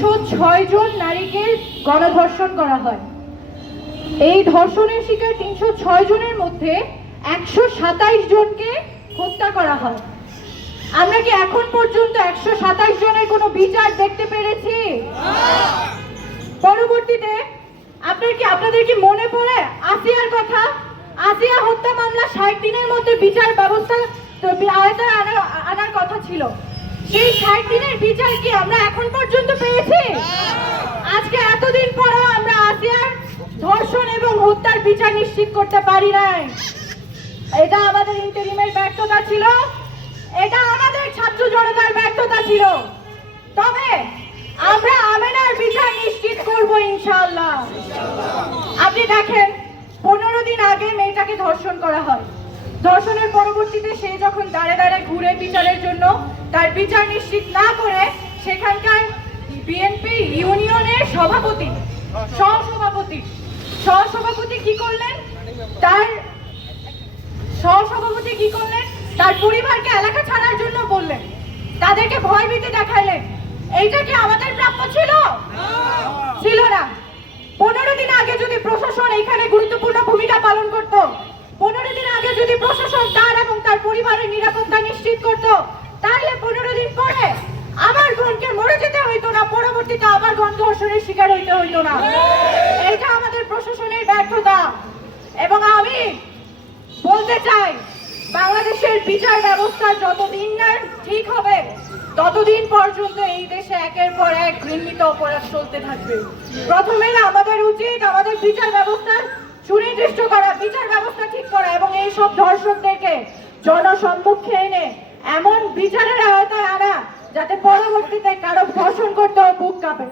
306 জন নারীকে গণধর্ষণ করা হয়। এই ধর্ষণের শিকার 306 জনের মধ্যে 127 জনকে হত্যা করা হয়। আমরা কি এখন পর্যন্ত 127 জনের কোনো বিচার দেখতে পেরেছি? পরবর্তীতে আপনাদের কি মনে পড়ে আসিয়ার কথা? আসিয়া হত্যা মামলা 60 দিনের মধ্যে বিচার ব্যবস্থা আয়তায় আনার কথা ছিল। সেই 60 দিনের বিচার কি আমরা এখন পর্যন্ত পেয়েছি? আজকে এতদিন পরেও আমরা আসিয়ার ধর্ষণ এবং হত্যার বিচার নিশ্চিত করতে পারি নাই। এটা আমাদের ইন্টারিমের ব্যর্থতা ছিল, এটা আমাদের ছাত্র জনতার ব্যর্থতা ছিল। তবে আমরা আমেনার বিচার নিশ্চিত করব ইনশাআল্লাহ। আপনি দেখেন 15 দিন আগে মেয়েটাকে ধর্ষণ করা হয়। ধর্ষণের পরবর্তীতে সে যখন দাঁড়ে দাঁড়ে ঘুরে বিচারের জন্য তার বিচার নিশ্চিত না করে সেখানকার বিএনপি ইউনিয়নের সহসভাপতি কি করলেন? তার পরিবারকে এলাকা ছাড়ার জন্য বললেন, তাদেরকে ভয়ভীতি দেখাইলেন। এইটা কি আমাদের প্রাপ্য ছিল? ছিল না। 15 দিন আগে যদি প্রশাসন এখানে গুরুত্বপূর্ণ ভূমিকা পালন করত, 15 দিন আগে যদি প্রশাসন তার এবং তার পরিবারের নিরাপত্তা নিশ্চিত করত, তাহলে 15 দিন পরে আমার বোনকে মরে যেতে হইতো না, পরবর্তীতে আবার গণধর্ষণের শিকার হইতে হইতো না। এটা আমাদের প্রশাসনের ব্যর্থতা। এবং আমি বলতে চাই, বাংলাদেশের বিচার ব্যবস্থা যতদিন না ঠিক হবে ততদিন পর্যন্ত এই দেশে একের পর এক ঘৃণিত অপরাধ চলতে থাকবে। প্রথমে আমাদের উচিত আমাদের বিচার ব্যবস্থা সুনির্দিষ্ট করা, বিচার ব্যবস্থা ঠিক করা এবং এই সব ধর্ষকদেরকে জনসম্মুখে এনে এমন বিচারের আওতায় আনা যাতে পরবর্তীতে কারো ধর্ষণ করতেও বুক কাঁপে।